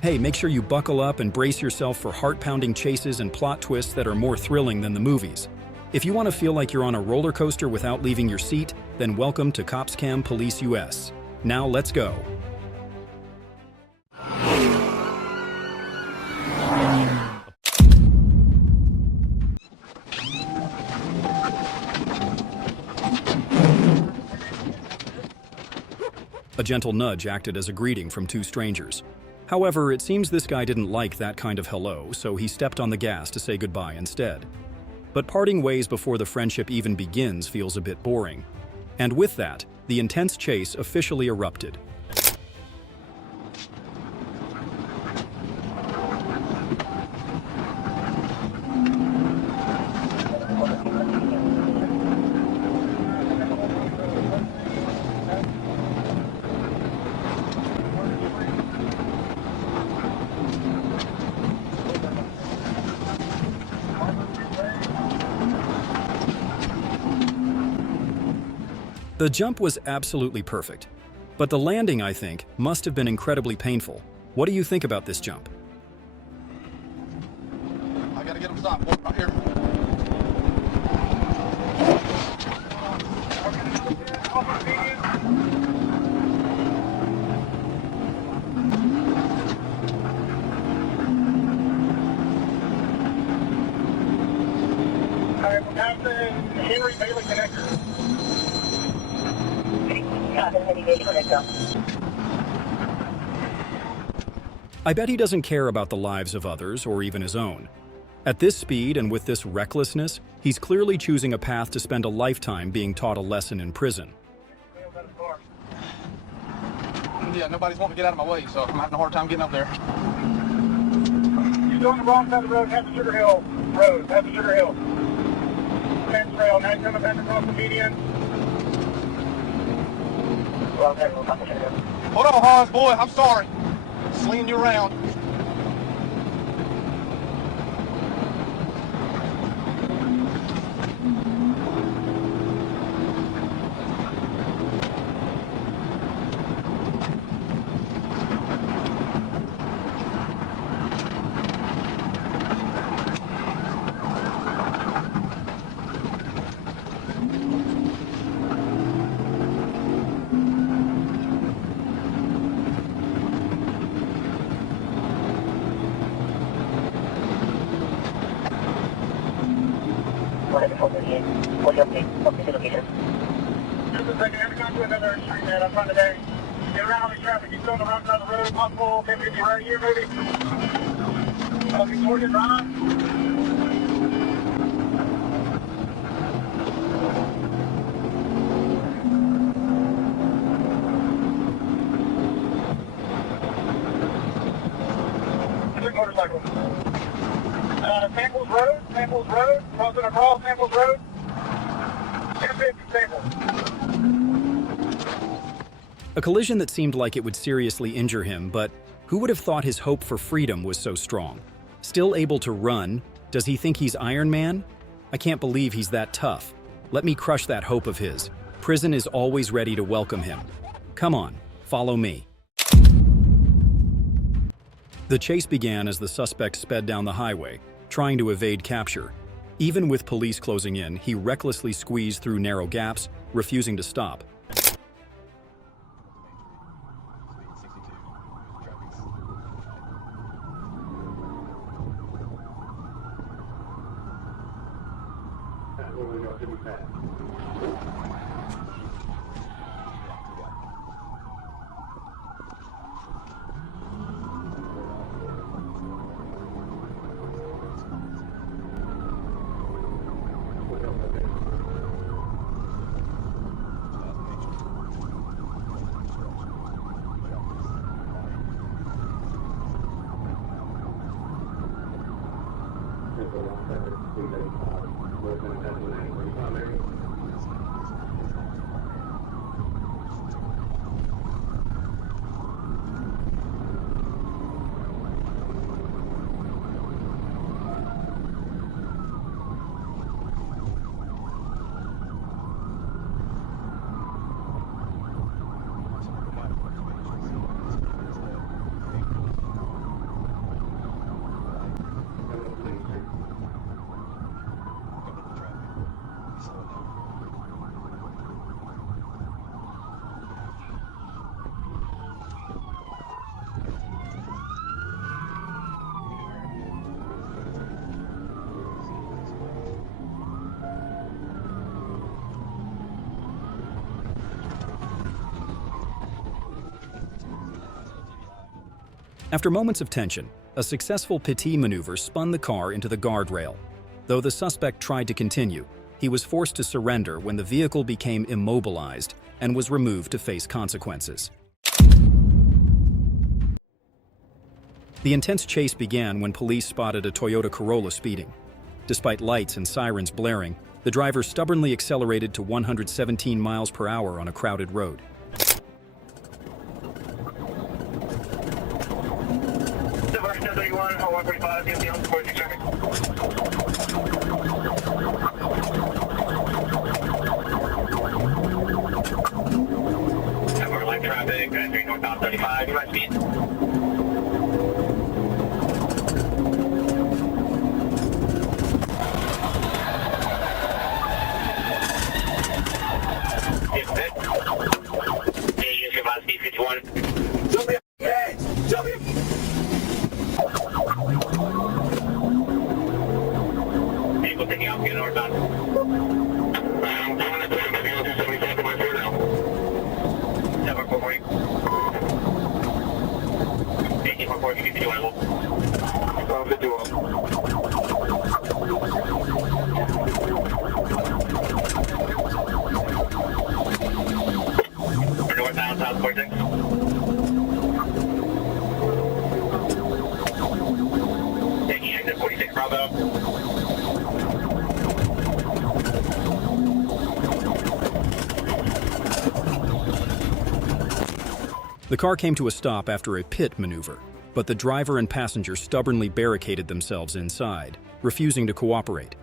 Hey, make sure you buckle up and brace yourself for heart-pounding chases and plot twists that are more thrilling than the movies. If you want to feel like you're on a roller coaster without leaving your seat, then welcome to COPSCAM Police US. Now let's go. A gentle nudge acted as a greeting from two strangers. However, it seems this guy didn't like that kind of hello, so he stepped on the gas to say goodbye instead. But parting ways before the friendship even begins feels a bit boring. And with that, the intense chase officially erupted. The jump was absolutely perfect, but the landing, I think, must have been incredibly painful. What do you think about this jump? I gotta get him stopped. Right here. All right, we'll have the Henry Bailey connector. I bet he doesn't care about the lives of others or even his own. At this speed and with this recklessness, he's clearly choosing a path to spend a lifetime being taught a lesson in prison. Yeah, nobody's wanting to get out of my way, so I'm having a hard time getting up there. You're going the wrong side of the road, head to Sugar Hill Road, head to Sugar Hill. Fence rail, now coming back across the median. Hold on, Hans, boy, I'm sorry. Slinging you around. Just a second, every time you another street, man, I'm trying to get around all this traffic. He's going the wrong side of the road, possible, maybe right here, maybe. He's working right. Motorcycle. Samples Road, crossing across Samples Road. 250 Samples. A collision that seemed like it would seriously injure him, but who would have thought his hope for freedom was so strong? Still able to run, does he think he's Iron Man? I can't believe he's that tough. Let me crush that hope of his. Prison is always ready to welcome him. Come on, follow me. The chase began as the suspect sped down the highway, trying to evade capture. Even with police closing in, he recklessly squeezed through narrow gaps, refusing to stop. After moments of tension, a successful pit maneuver spun the car into the guardrail. Though the suspect tried to continue, he was forced to surrender when the vehicle became immobilized and was removed to face consequences. The intense chase began when police spotted a Toyota Corolla speeding. Despite lights and sirens blaring, the driver stubbornly accelerated to 117 miles per hour on a crowded road. The car came to a stop after a pit maneuver, but the driver and passenger stubbornly barricaded themselves inside, refusing to cooperate.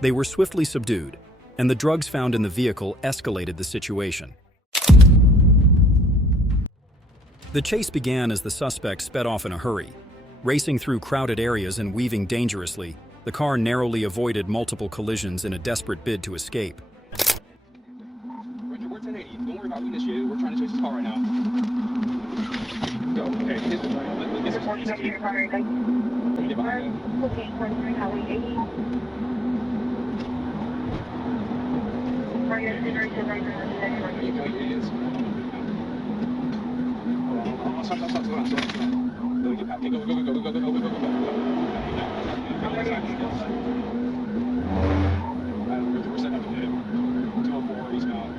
They were swiftly subdued, and the drugs found in the vehicle escalated the situation. The chase began as the suspect sped off in a hurry. Racing through crowded areas and weaving dangerously, the car narrowly avoided multiple collisions in a desperate bid to escape. We're 1080. Don't worry about witness yet. We're trying to chase this car right now. Go. Okay. Get behind that. Okay, Highway 80. Target generation right now. Stop. Go. Get back. Go. We're setting up a hit. 204 eastbound.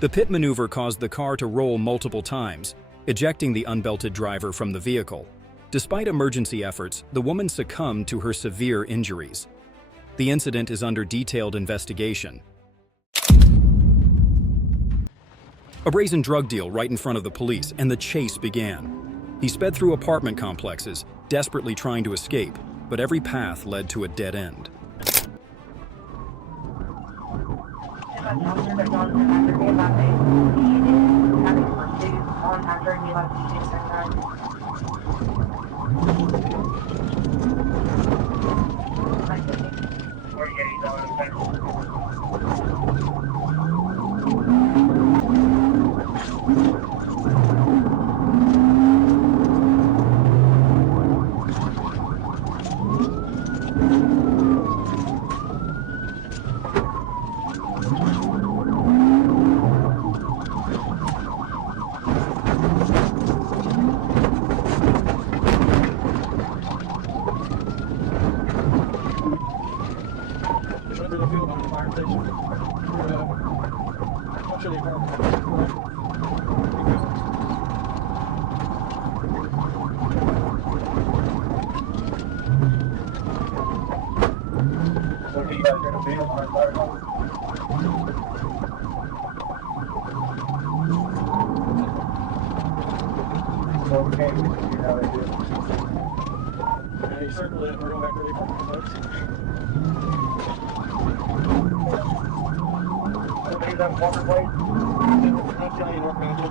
The pit maneuver caused the car to roll multiple times, ejecting the unbelted driver from the vehicle. Despite emergency efforts, the woman succumbed to her severe injuries. The incident is under detailed investigation. A brazen drug deal right in front of the police, and the chase began. He sped through apartment complexes, desperately trying to escape, but every path led to a dead end. Circle it, we're going back to the folks. Okay, that water plate. I'll tell you working on it.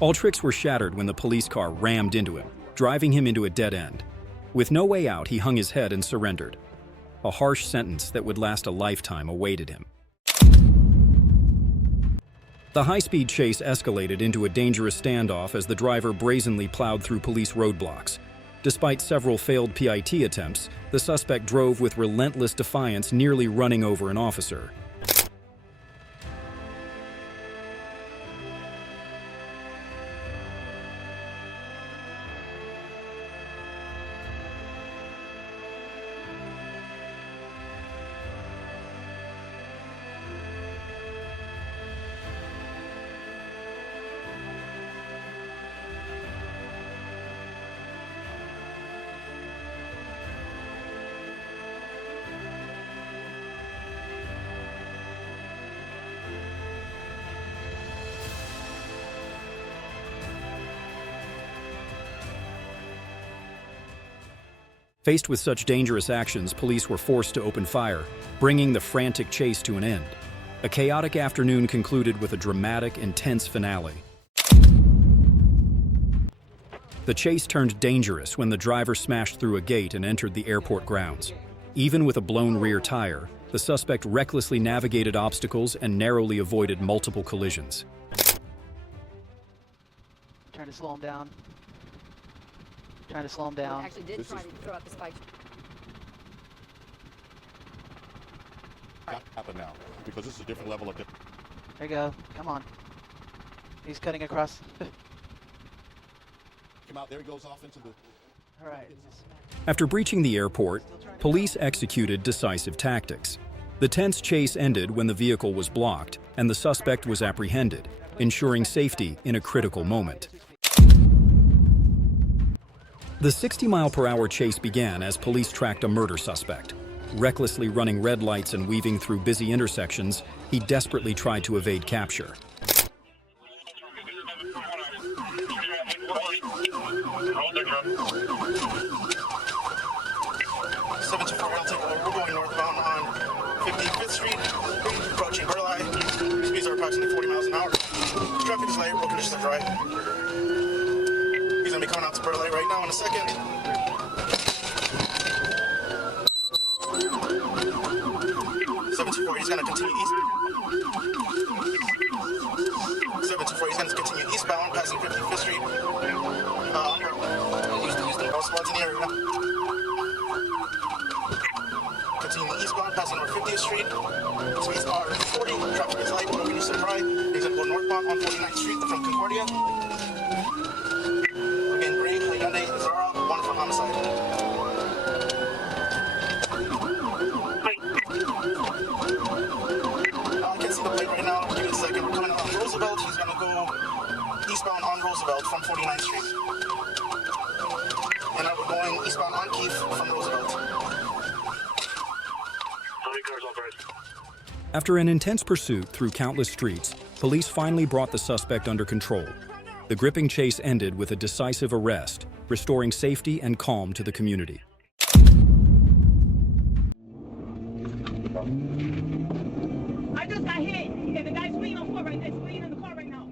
All tricks were shattered when the police car rammed into him, driving him into a dead end. With no way out, he hung his head and surrendered. A harsh sentence that would last a lifetime awaited him. The high-speed chase escalated into a dangerous standoff as the driver brazenly plowed through police roadblocks. Despite several failed PIT attempts, the suspect drove with relentless defiance, nearly running over an officer. Faced with such dangerous actions, police were forced to open fire, bringing the frantic chase to an end. A chaotic afternoon concluded with a dramatic, intense finale. The chase turned dangerous when the driver smashed through a gate and entered the airport grounds. Even with a blown rear tire, the suspect recklessly navigated obstacles and narrowly avoided multiple collisions. Trying to slow him down. Trying to slow him down. Actually did try to throw out the spike. Not happen now, because this is a different level of... There you go. Come on. He's cutting across. Come out, there he goes off into the... All right. After breaching the airport, police executed decisive tactics. The tense chase ended when the vehicle was blocked and the suspect was apprehended, ensuring safety in a critical moment. The 60-mile-per-hour chase began as police tracked a murder suspect. Recklessly running red lights and weaving through busy intersections, he desperately tried to evade capture. We're going northbound on 55th Street, approaching Burleigh. Speeds are approximately 40 miles an hour. Traffic is light, road conditions are dry. He's gonna be coming out to Burleigh right now in a second. 724, he's gonna continue east. 724, he's gonna continue eastbound, passing 55th Street. All squads in the area now. Continue eastbound, passing over 50th Street. Speeds are 40, traffic is light, road conditions are dry. He's gonna go northbound on 49th Street from Concordia. Homicide. I can't see the plate right now. Give me a second. We're coming on Roosevelt. He's gonna go eastbound on Roosevelt from 49th Street. And now we're going eastbound on Keith from Roosevelt. After an intense pursuit through countless streets, police finally brought the suspect under control. The gripping chase ended with a decisive arrest, restoring safety and calm to the community. I just got hit, and the guy's fleeing on foot right there. He's fleeing in the car right now.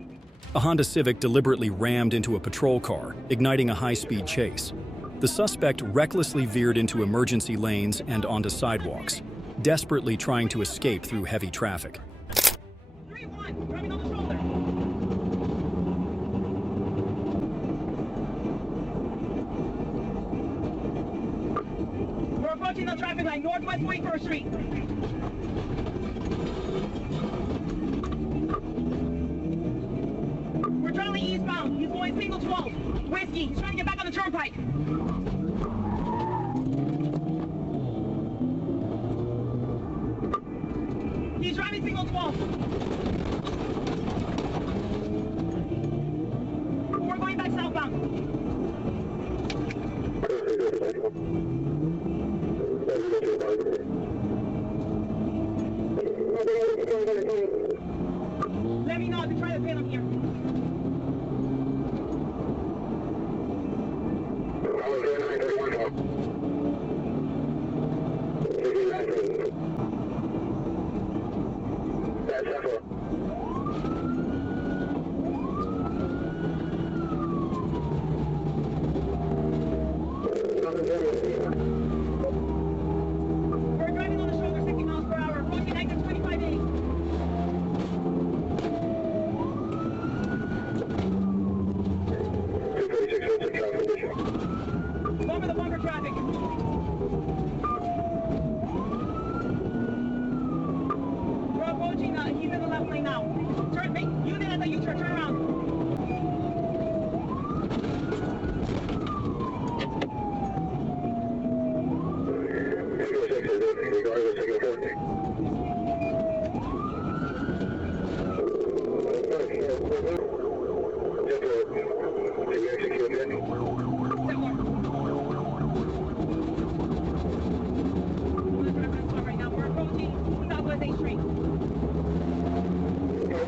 A Honda Civic deliberately rammed into a patrol car, igniting a high-speed chase. The suspect recklessly veered into emergency lanes and onto sidewalks, desperately trying to escape through heavy traffic. 3-1, grabbing on the shoulder. We're approaching the traffic light, northwest 21st Street. We're traveling eastbound. He's going single 12. Whiskey. He's trying to get back on the turnpike. He's driving single 12. We're going back southbound. Let me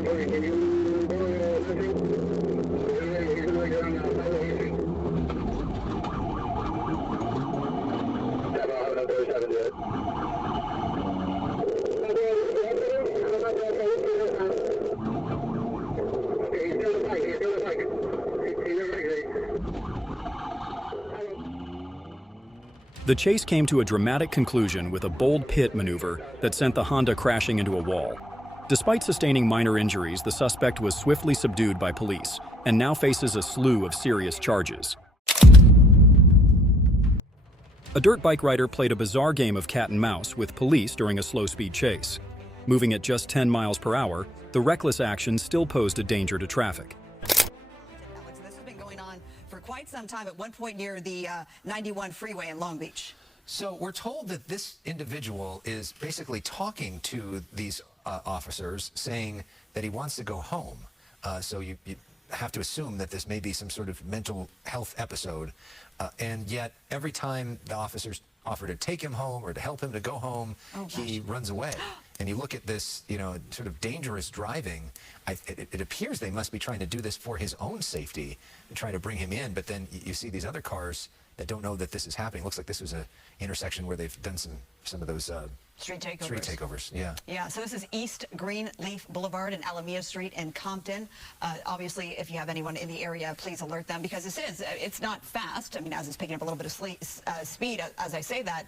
The chase came to a dramatic conclusion with a bold pit maneuver that sent the Honda crashing into a wall. Despite sustaining minor injuries, the suspect was swiftly subdued by police and now faces a slew of serious charges. A dirt bike rider played a bizarre game of cat and mouse with police during a slow-speed chase. Moving at just 10 miles per hour, the reckless action still posed a danger to traffic. Alex, this has been going on for quite some time, at one point near the 91 freeway in Long Beach. So we're told that this individual is basically talking to these officers, saying that he wants to go home. So you have to assume that this may be some sort of mental health episode. And yet every time the officers offer to take him home or to help him to go home, he runs away. And you look at this, sort of dangerous driving. It appears they must be trying to do this for his own safety and try to bring him in. But then you see these other cars that don't know that this is happening. Looks like this was an intersection where they've done some of those Street takeovers. Street takeovers, yeah. Yeah, so this is East Greenleaf Boulevard and Alameda Street in Compton. Obviously, if you have anyone in the area, please alert them, because it's not fast. I mean, as it's picking up a little bit of speed as I say that,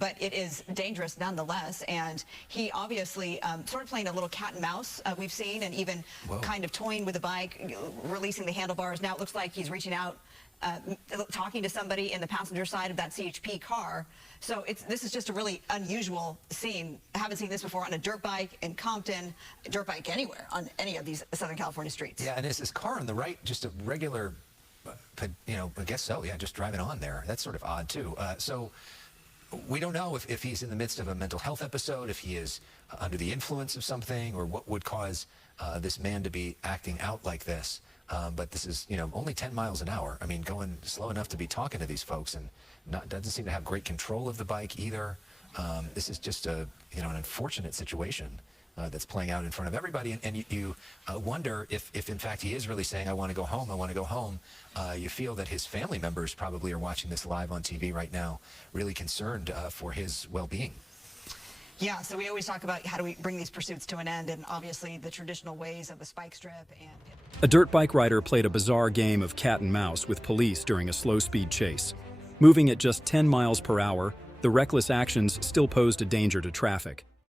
but it is dangerous nonetheless. And he obviously sort of playing a little cat and mouse, we've seen, and even kind of toying with the bike, releasing the handlebars. Now it looks like he's reaching out, talking to somebody in the passenger side of that CHP car. So this is just a really unusual scene. I haven't seen this before on a dirt bike in Compton, dirt bike anywhere on any of these Southern California streets. Yeah, and is this car on the right just a regular, I guess so, yeah, just driving on there. That's sort of odd too. So we don't know if he's in the midst of a mental health episode, if he is under the influence of something, or what would cause this man to be acting out like this. But this is, only 10 miles an hour. I mean, going slow enough to be talking to these folks, and doesn't seem to have great control of the bike either. This is just an unfortunate situation that's playing out in front of everybody. And you wonder if in fact he is really saying, I want to go home, I want to go home. You feel that his family members probably are watching this live on TV right now, really concerned for his well-being. Yeah, so we always talk about how do we bring these pursuits to an end, and obviously the traditional ways of the spike strip and... A dirt bike rider played a bizarre game of cat and mouse with police during a slow-speed chase. Moving at just 10 miles per hour, the reckless actions still posed a danger to traffic.